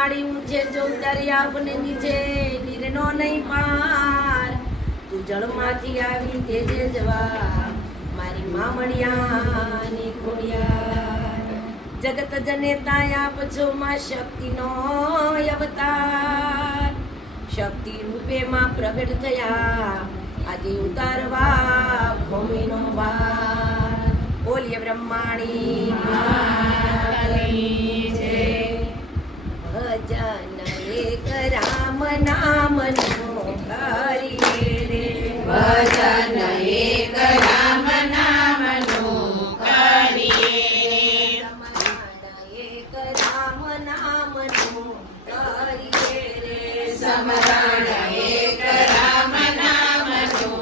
માડી ઊંચે જો દરિયાને નીચે નીરનો નહીં પાર તું જળમાંથી આવી તેજે જવા મારી મામડિયાની ખોડિયાર જગત જનેતા આપ છો માં શક્તિનો અવતાર શક્તિ રૂપે માં પ્રગટ થયા આજે ઉતારવા ભૂમિનો ભાર બોલીએ બ્રહ્માણી માતાની જય ભજન એક રામ નામનો કરીએ રે ભજન એક રામ નામનો કરીએ એક રામ નામનો કરીએ રે સમરણ એક રામ નામનો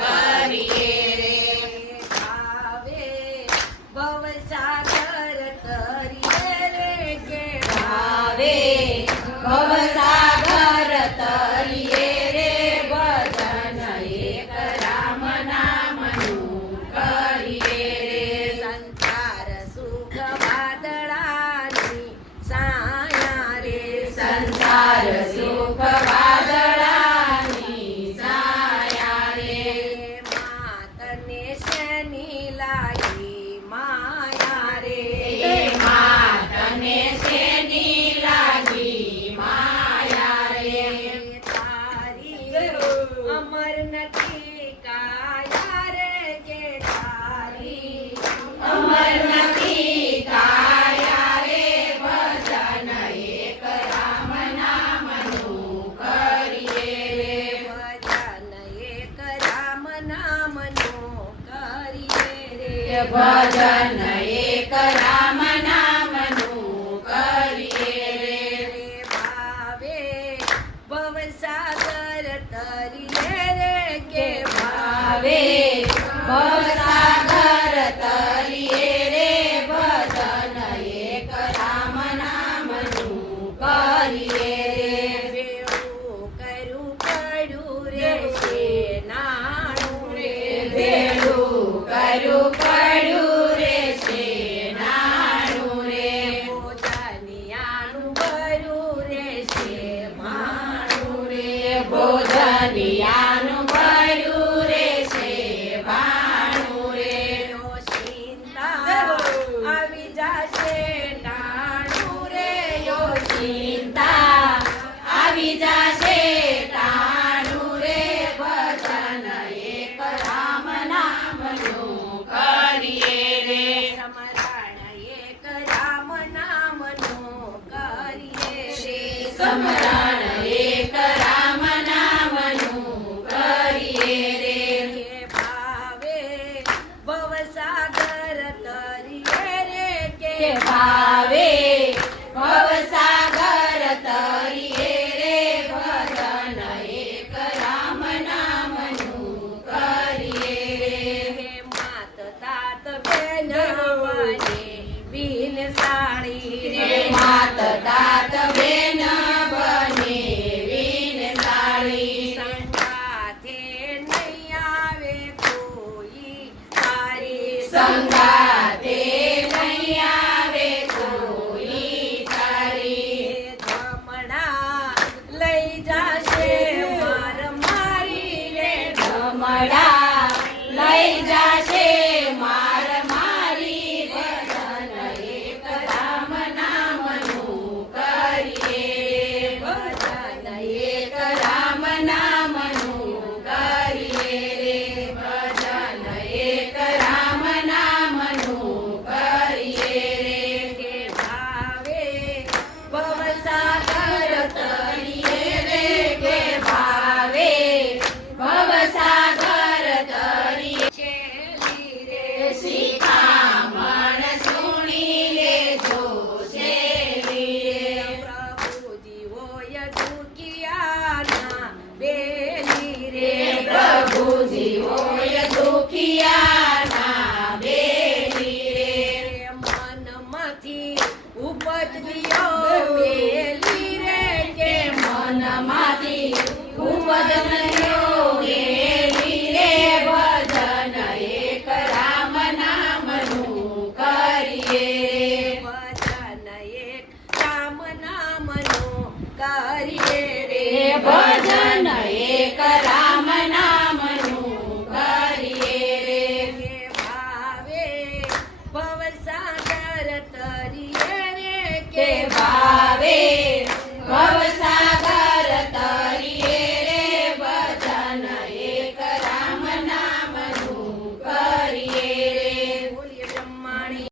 કરીએ રે ભાવે ભવસાગર તરીએ રે કે ભાવે ભવસાગર તરીએ રે ભજન એક રામ નામનું કરીએ રે સંસાર સુખ વાદળાની સાયા રે સંસાર સુખ વાદળાની છાયા રે માતને શેની લાગી માયા રે એ માતને શેની લાગી માયા રે તારી અમર નથી કાયા રે કે તારી અમર નથી કાયા રે ભજન એક રામ નામનું કરીએ રે ભજન એક રામ નામનો કરીએ રે ભજન એક રામ નામનું કરીએ રે ભાવે ભવસાગર તરીએ રે કે ભાવે ભવસાગર તરીએ રે ભજન એક રામ નામનું કરીએ રે વેળું કરું પડ્યું રે છે નાણું રે ભેળું કરું પડ્યું રે છે નાણું રે ભોજનિયાનું ભર્યું રે છે માણું રે ભોજનિયાનું ભર્યું રે છે ભાણું રે ચિંતા આવી જાશે ટાણું રે ચિંતા આવી જાશે ટાણું રે ભજન એક રામ નામનું કરીએ રે સમરણ એક રામ નામનું કરીએ રે સમરણ એક રામ નામનું કરીએ રે કે ભાવે ભવસાગર તરીએ રે કે કે ભાવે ભવસાગર તરીએ રે ભજન એક રામ નામનું કરીએ રે હે માત તાત બેન બને બીન સાડી રે રે માત દાત બેન બને વીન સાળી સંગાથે નહીં આવે કોઈ તારી સંગાતે નહીં આવે કોઈ તારી ધમણા લઈ જાશે માર મારી રે ધમડા લઈ જાશે માર મારી ભજન એક રામ નામનું કરીએ રે ભજન એક રામ નામનું કરીએ રે ભજન એક રામ નામનું કરીએ રે કે ભાવે ભવસાગર તરીએ રે કે ભાવે ભવસાગર તરીએ છેલી રે શિખામણ સુણી લેજો શેલી રે પ્રભુજી હોય દુખિયાના બેલી રે પ્રભુજી હોય દુખિયાના બેલી રે મનમાંથી ઉપજ દિયો બેલી રે કે મનમાંથી ઉપજ નયો બેલી રે ભજન એક રામ નામનું કરીએ રે ભજન એક રામ નામનો ભલે